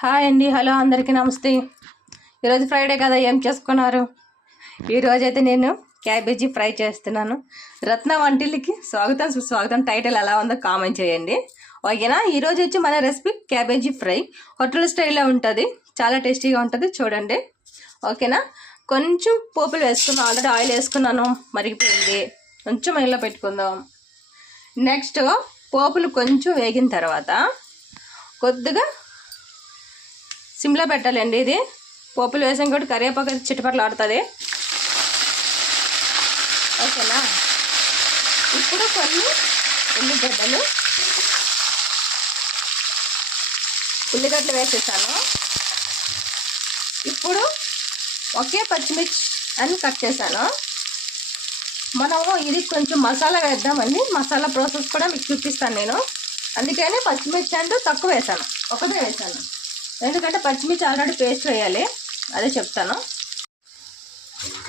Hi అండి, hello అందరికీ నమస్తే. ఈరోజు ఫ్రైడే కదా, ఏం చేసుకున్నారు? ఈరోజైతే నేను క్యాబేజీ ఫ్రై చేస్తున్నాను. రత్న వంటిల్కి స్వాగతం సుస్వాగతం. టైటిల్ ఎలా ఉందో కామెంట్ చేయండి, ఓకేనా? ఈరోజు వచ్చి మన రెసిపీ క్యాబేజీ ఫ్రై. హోటల్ స్టైల్లో ఉంటుంది, చాలా టేస్టీగా ఉంటుంది, చూడండి, ఓకేనా? కొంచెం పోపులు వేసుకున్నాం, ఆల్రెడీ ఆయిల్ వేసుకున్నాను, మరిగిపోయింది. కొంచెం ఆయిల్లో పెట్టుకుందాం. నెక్స్ట్ పోపులు కొంచెం వేగిన తర్వాత కొద్దిగా సిమ్లో పెట్టాలండి. ఇది పోపులు వేసాం కూడా కరివేపాకు చిటపట్లు ఆడుతుంది, ఓకేనా? ఇప్పుడు కొన్ని ఉల్లిగడ్డలు వేసేసాను. ఇప్పుడు ఒకే పచ్చిమిర్చి అని కట్ చేశాను. మనము ఇది కొంచెం మసాలా వేద్దామండి, మసాలా ప్రాసెస్ కూడా మీకు చూపిస్తాను నేను. అందుకని పచ్చిమిర్చి అంటే తక్కువ వేసాను, ఒకటే వేసాను. ఎందుకంటే పచ్చిమిర్చి ఆల్రెడీ పేస్ట్ వేయాలి, అదే చెప్తాను.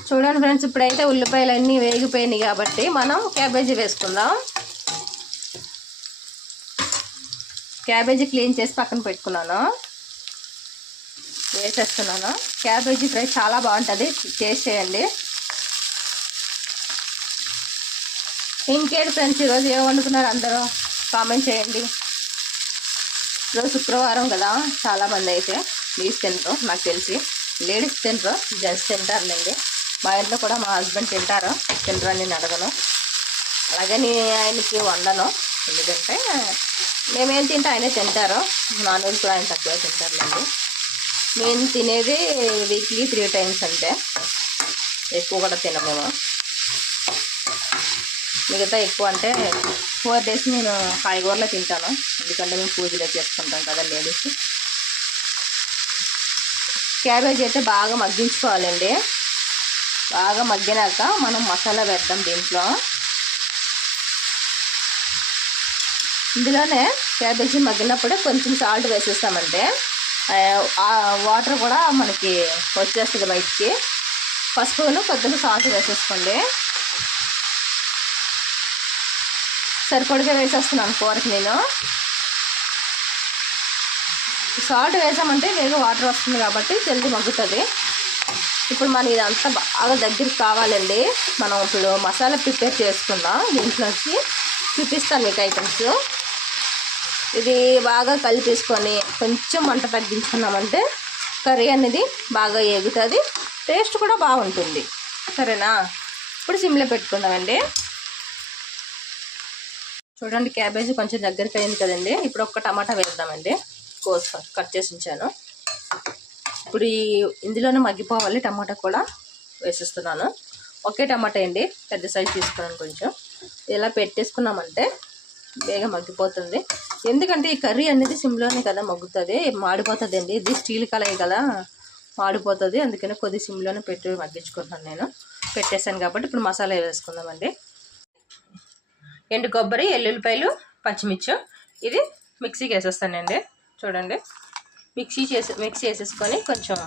చూడండి ఫ్రెండ్స్, ఇప్పుడైతే ఉల్లిపాయలు అన్నీ వేగిపోయినాయి కాబట్టి మనం క్యాబేజీ వేసుకుందాం. క్యాబేజీ క్లీన్ చేసి పక్కన పెట్టుకున్నాను, వేసేస్తున్నాను. క్యాబేజీ ఫ్రై చాలా బాగుంటుంది, టేస్ట్ చేయండి. ఇంకేంటి ఫ్రెండ్స్, ఈరోజు ఏం వండుకున్నారు అందరూ కామెంట్ చేయండి. ఈరోజు శుక్రవారం కదా, చాలామంది అయితే ప్లీజ్ తింటారు, నాకు తెలిసి లేడీస్ తింటారు, జెంట్స్ తింటారులేండి. మా ఇంట్లో కూడా మా హస్బెండ్ తింటారు అని నేను అడగను, అలాగని ఆయనకి వండను. ఎందుకంటే మేమేం తింటే ఆయనే తింటారు, నాన్ వెజ్ కూడా ఆయన తక్కువ తింటారులేండి. మేము తినేది వీక్లీ 3 times అంటే, ఎక్కువ కూడా తినమేమో. మిగతా ఎక్కువ అంటే 4 days నేను కాయగూరలో తింటాను, ఎందుకంటే మేము పూజలో చేసుకుంటాం కదా లేడీస్. క్యాబేజీ అయితే బాగా మగ్గించుకోవాలండి. బాగా మగ్గినాక మనం మసాలా వేద్దాం దీంట్లో. ఇందులోనే క్యాబేజీ మగ్గినప్పుడే కొంచెం సాల్ట్ వేసేస్తామంటే ఆ వాటర్ కూడా మనకి వచ్చేస్తుంది బయటికి. పసుపును కొద్దిగా సాల్ట్ వేసేసుకోండి, సరిపడిగా వేసేస్తున్నాను కూరకి నేను. సాల్ట్ వేసామంటే వేగం వాటర్ వస్తుంది కాబట్టి జల్దీ మగ్గుతుంది. ఇప్పుడు మనం ఇదంతా బాగా దగ్గరికి కావాలండి. మనం ఇప్పుడు మసాలా ప్రిపేర్ చేసుకుందాం. దీంట్లోకి చూపిస్తాను మీకు ఐటమ్స్. ఇది బాగా కలిపేసుకొని కొంచెం మంట తగ్గించుకున్నామంటే కర్రీ అనేది బాగా ఎగుతుంది, టేస్ట్ కూడా బాగుంటుంది, సరేనా? ఇప్పుడు సిమ్లో పెట్టుకుందామండి. చూడండి, క్యాబేజీ కొంచెం దగ్గరికి అయింది కదండి. ఇప్పుడు ఒక టమాటా వేద్దామండి, కట్ చేసి ఉంచాను. ఇప్పుడు ఇందులోనే మగ్గిపోవాలి, టమాటా కూడా వేసేస్తున్నాను. ఒకే టమాటా అండి, పెద్ద సైజు తీసుకున్నాను. కొంచెం ఇలా పెట్టేసుకున్నామంటే వేగం మగ్గిపోతుంది. ఎందుకంటే ఈ కర్రీ అనేది సిమ్లోనే కదా మగ్గుతుంది, మాడిపోతుంది అండి. ఇది స్టీల్ కళాయి కదా, మాడిపోతుంది. అందుకని కొద్ది సిమ్లోనే పెట్టి మగ్గించుకుంటున్నాను నేను. పెట్టేశాను కాబట్టి ఇప్పుడు మసాలా వేసుకుందామండి. ఎండు కొబ్బరి, ఎల్లుల్లిపాయలు, పచ్చిమిర్చి ఇది మిక్సీకి వేసేస్తానండి. చూడండి, మిక్సీ వేసేసుకొని కొంచెం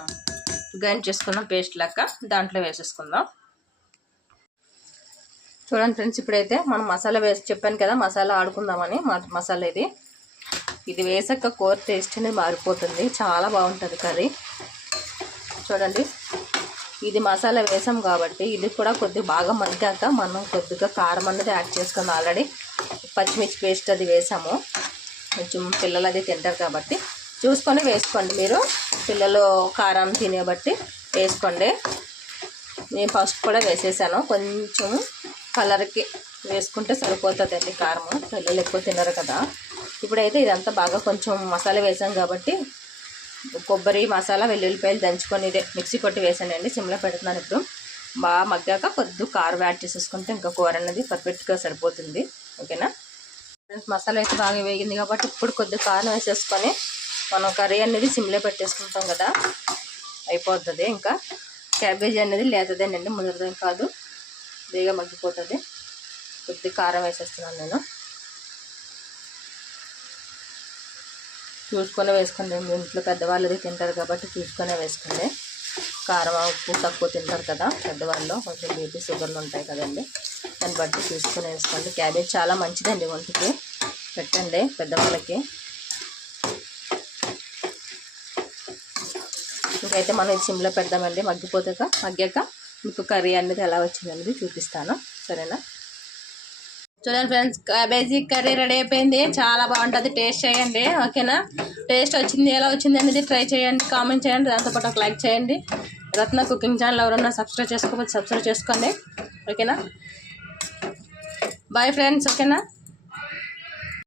గ్రైండ్ చేసుకుందాం పేస్ట్ లెక్క, దాంట్లో వేసేసుకుందాం. చూడండి ఫ్రెండ్స్, ఇప్పుడైతే మనం మసాలా వేసి చెప్పాను కదా, మసాలా ఆడుకుందామని. మసాలా ఇది వేసాక కూర టేస్ట్ అనేది మారిపోతుంది, చాలా బాగుంటుంది కర్రీ. చూడండి, ఇది మసాలా వేసాం కాబట్టి ఇది కూడా కొద్దిగా బాగా మగ్గాక మనం కొద్దిగా కారం అన్నది యాడ్ చేసుకుందాం. ఆల్రెడీ పచ్చిమిర్చి పేస్ట్ అది వేసాము, కొంచెం పిల్లలు అది తింటారు కాబట్టి చూసుకొని వేసుకోండి. మీరు పిల్లలు కారం తినే బట్టి వేసుకోండి. నేను పసుపు కూడా వేసేసాను, కొంచెం కలర్కి వేసుకుంటే సరిపోతుందండి కారము, పిల్లలు ఎక్కువ తినరు కదా. ఇప్పుడైతే ఇదంతా బాగా కొంచెం మసాలా వేసాం కాబట్టి కొబ్బరి, మసాలా, వెల్లుల్లిపాయలు దంచుకొని ఇదే మిక్సీ కొట్టి వేసానండి. సిమ్లో పెడుతున్నాను. ఇప్పుడు బాగా మగ్గాక కొద్దిగా కారం యాడ్ చేసేసుకుంటే ఇంకా కూర అనేది పర్ఫెక్ట్గా సరిపోతుంది, ఓకేనా? మసాలా అయితే బాగా వేగింది కాబట్టి ఇప్పుడు కొద్దిగా కారం వేసేసుకొని మనం కర్రీ అనేది సిమ్లో పెట్టేసుకుంటాం కదా, అయిపోతుంది. ఇంకా క్యాబేజీ అనేది లేతదేనండి, ముదరదేం కాదు, వేగా మగ్గిపోతుంది. కొద్దిగా కారం వేసేస్తున్నాను నేను, చూసుకొని వేసుకోండి. మీ ఇంట్లో పెద్దవాళ్ళది తింటారు కాబట్టి చూసుకొనే వేసుకోండి. కారం, ఉప్పు తక్కువ తింటారు కదా పెద్దవాళ్ళు, కొంచెం బీపీ షుగర్లు ఉంటాయి కదండి, దాన్ని బట్టి చూసుకొని వేసుకోండి. క్యాబేజ్ చాలా మంచిదండి ఒంటికి, పెట్టండి పెద్దవాళ్ళకి. ఇకైతే మనం ఇది సిమ్లో పెడదామండి. మగ్గాక మీకు కర్రీ అనేది ఎలా వచ్చిందనేది చూపిస్తాను, సరేనా? చూడండి ఫ్రెండ్స్, క్యాబేజీ కర్రీ రెడీ అయిపోయింది. చాలా బాగుంటుంది, టేస్ట్ చేయండి, ఓకేనా? టేస్ట్ వచ్చింది, ఎలా వచ్చింది అనేది ట్రై చేయండి, కామెంట్ చేయండి, దాంతోపాటు ఒక లైక్ చేయండి. రత్న కుకింగ్ ఛానల్ ఎవరన్నా సబ్స్క్రైబ్ చేసుకోకపోతే సబ్స్క్రైబ్ చేసుకోండి, ఓకేనా? బాయ్ ఫ్రెండ్స్, ఓకేనా?